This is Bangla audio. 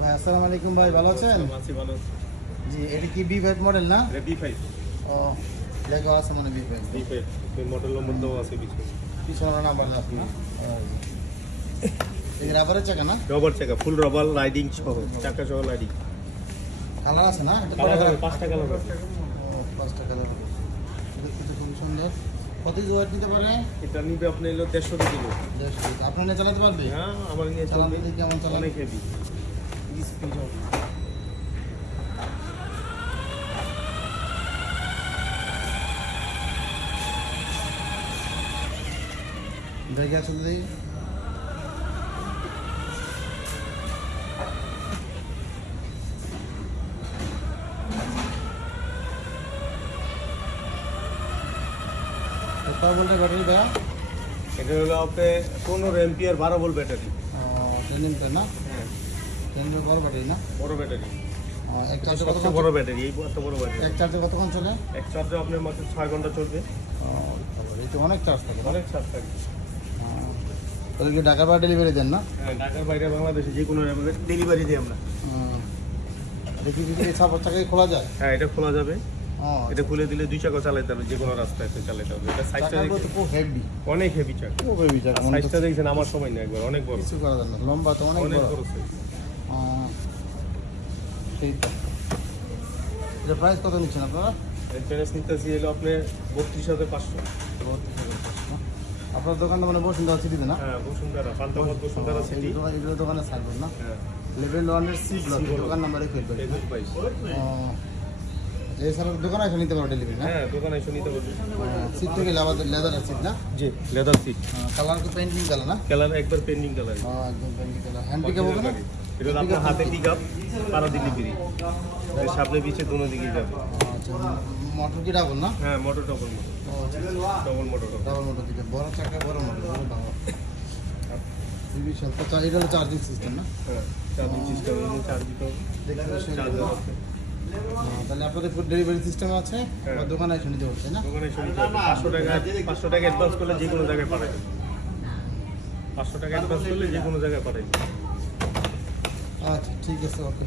ভাই আসসালামু আলাইকুম ভাই, ভালো আছেন? আছি ভালো। জি, এটা কি B5 মডেল না? এটা B5 ও, লেখা আছে মানে B5। B5 এই মডেল নম্বর দাও আছে পিছনে। পিছনে নাম্বার আছে না? এই রাবারের চাকা না? রবার চাকা, ফুল রবার রাইডিং সহ, চাকা সহ রাইডিং। কালার আছে না? এটা কালার হবে 5টা কালার আছে। ও, 5টা কালার। এটা খুব সুন্দর। কত ওয়াট নিতে পারে? এটা নিবে আপনি হলো 150 কিলো। 150। আপনার নিয়ে চালাতে পারবে? হ্যাঁ, আমার নিয়ে চালাতে চলবে। কেমন চালাবে? অনেক হেভি। স্পিড হবে। দেখে আসলে দেখি। কত ভোল্টের ব্যাটারি দেয়া? এটা হলো আপনি 15 এম্পিয়ার 12 ভোল্ট ব্যাটারি। 10 এম্পিয়ার না? হ্যাঁ, 10 এম্পিয়ার বড় ব্যাটারি না? বড় ব্যাটারি। এক চার্জে সবচেয়ে কতক্ষণ? বড় ব্যাটারি, এই এত বড় ব্যাটারি। এক চার্জে কতক্ষণ চলে? এক চার্জে আপনার মাত্র 6 ঘন্টা চলবে। এই তো অনেক চার্জ থাকে। অনেক চার্জ থাকে। তাহলে কি ঢাকার বাইরে ডেলিভারি দেন না? হ্যাঁ, ঢাকার বাইরে বাংলাদেশে যে কোনো ডেলিভারি দিই আমরা। দেখি ভিতরে সাপোর্ট চাকাই খোলা যায়? হ্যাঁ, এটা খোলা যাবে। এটা খুলে দিলে 2 চাকা চালাতে হবে, যে কোনো রাস্তায় চালাতে হবে। এটা সাইজটা চাকাগুলো তো খুব হেভি। অনেক হেভি চাকা। খুব হেভি চাকা। সাইজটা দেখছেন, আমার সময় না একবার অনেক বড়। কিছু করা যায় না, লম্বা তো অনেক অনেক বড়। বড় size। ঠিক আছে। এটার প্রাইস কত নিচ্ছেন আপনারা? এর প্রাইস নিতেছি হলো আপনি 32,500। আপনার দোকানটা মানে বসুন্ধরা সিটিতে না? হ্যাঁ, বসুন্ধরা, পান্তাবাদ বসুন্ধরা সিটি। এগুলো দোকানে সার্ভিস না? হ্যাঁ, লেভেল 1 এর C ব্লক দোকান নাম্বারে ফেলবেন। Table price. এছাড়া দোকানে এসে নিতে পারো ডেলিভারি না? হ্যাঁ, দোকানে এসে নিতে পারবেন। সিট থেকে লেদারের সিট না? জি, লেদার সিট। কালার কি পেন্টিং কালার না? কালার একবার পেন্ডিং কালার। একদম পেন্টিং কালার। হ্যান্ড পিকআপ হবে না? এটা হলো আপনার হাতে পিকআপ, পারা ডেলিভারি। এর সামনে পিছে দুনো দিকেই যাবে। আচ্ছা, মোটর কি ডাবল না? হ্যাঁ, motor double motor. Double motor. Double motor দিকে বড় চাকা বড় মোটর ডাবল। এটা হলো চার্জিং সিস্টেম না? হ্যাঁ, চার্জিং সিস্টেম, এই চার্জ দিতে হবে। চার্জার আছে। তাহলে আপনাদের ফুড ডেলিভারি সিস্টেম আছে? হ্যাঁ। দোকানে এসে নিতে হচ্ছে না? দোকানে এসে নিতে হবে। 500 টাকা অ্যাডভান্স করলে যে কোনো জায়গায় পাঠাই দেবে। 500 টাকা অ্যাডভান্স করলে যে কোনো জায়গায় পাঠাই দেবে। আচ্ছা, ঠিক আছে, ওকে।